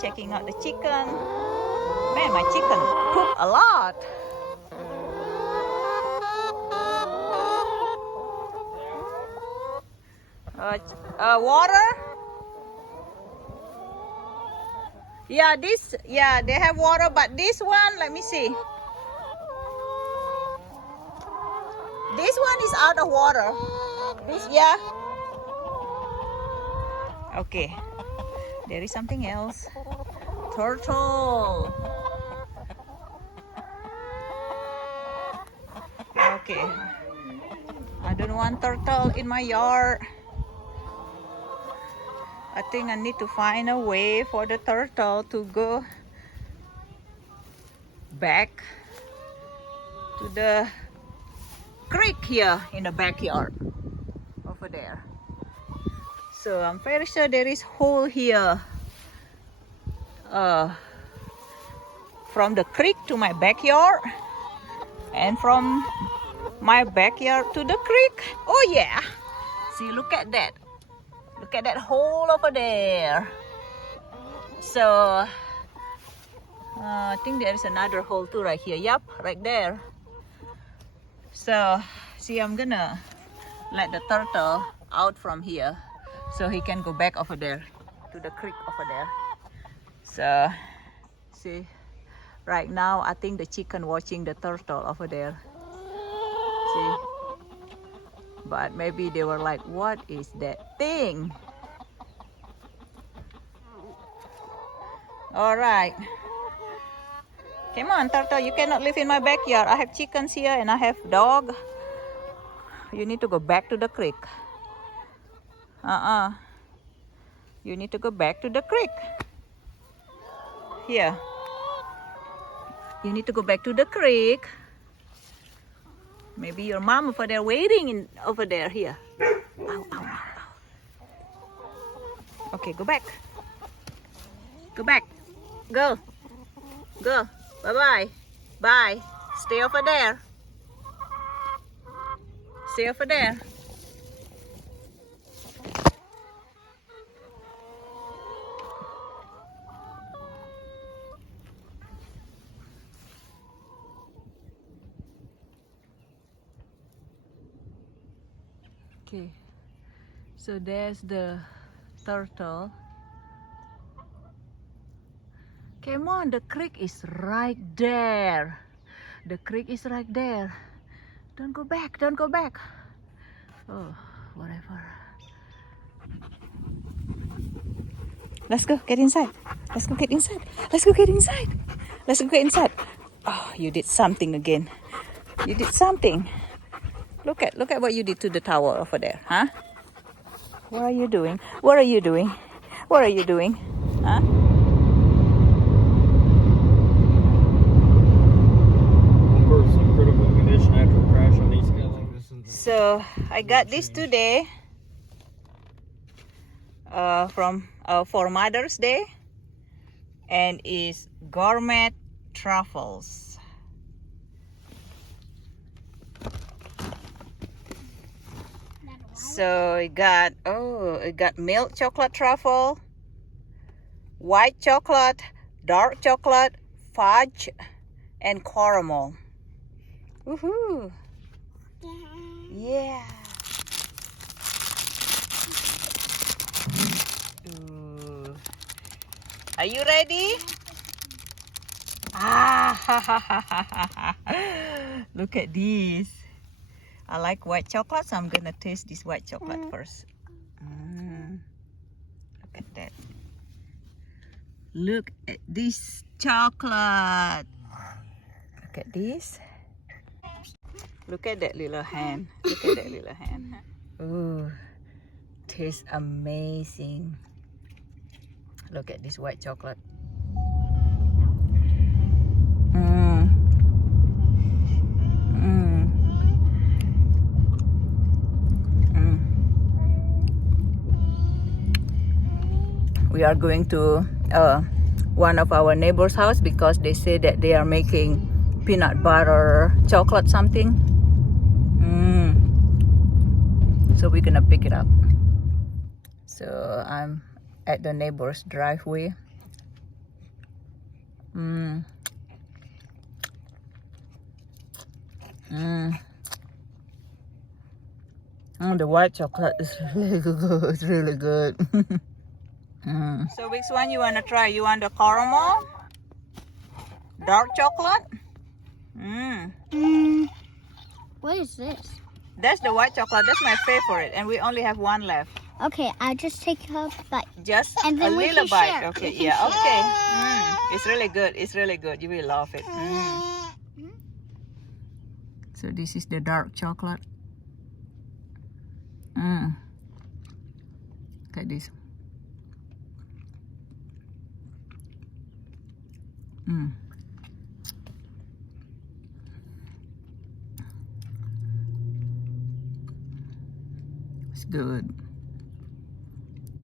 checking out the chicken. Man, my chicken poop a lot. Water? Yeah, they have water, but this one, let me see. This one is out of water. This, yeah. Okay. There is something else. Turtle. Okay. I don't want turtle in my yard. I think I need to find a way for the turtle to go back to the creek here in the backyard over there. So I'm very sure there is hole here from the creek to my backyard and from my backyard to the creek. Oh yeah, see, look at that. Look at that hole over there. So I think there is another hole too right here. Yup, right there. So see, I'm gonna let the turtle out from here so he can go back over there to the creek over there. So see, right now I think the chicken watching the turtle over there. See, but maybe they were like, what is that thing? All right. Come on, turtle, you cannot live in my backyard. I have chickens here and I have dog. You need to go back to the creek. You need to go back to the creek. Here. You need to go back to the creek. Maybe your mom over there waiting over there. Here. Ow, ow, ow. Okay, go back. Go back. Go. Go. Bye-bye. Bye. Stay over there. Stay over there. Okay, so there's the turtle. Come on, the creek is right there. The creek is right there. Don't go back, don't go back. Oh, whatever. Let's go, get inside. Let's go get inside. Let's go get inside. Let's go get inside. Oh, you did something again. You did something. Look at what you did to the towel over there, huh? What are you doing? What are you doing? What are you doing? Huh? Some critical condition after a crash on East Carolina. So I got this today for Mother's Day, and is Gourmet Truffles. So it got milk chocolate truffle, white chocolate, dark chocolate, fudge, and caramel. Woohoo! Yeah. Ooh. Are you ready? Look at this. I like white chocolate, so I'm gonna taste this white chocolate first. Look at that. Look at this chocolate. Look at this. Look at that little hand. Look at that little hand. Ooh, tastes amazing. Look at this white chocolate. We are going to one of our neighbor's house because they say that they are making peanut butter chocolate something. So we're gonna pick it up. So I'm at the neighbor's driveway Mm. Mm. Oh, the white chocolate is really good. It's really good. Mm. So which one you want to try? You want the caramel? Dark chocolate? Mm. What is this? That's the white chocolate. That's my favorite. And we only have one left. Okay, I'll just take a bite. Just And a then we little can bite. share. Okay, We can yeah, share. okay. It's really good. It's really good. You will love it. So this is the dark chocolate. Look at this. It's good.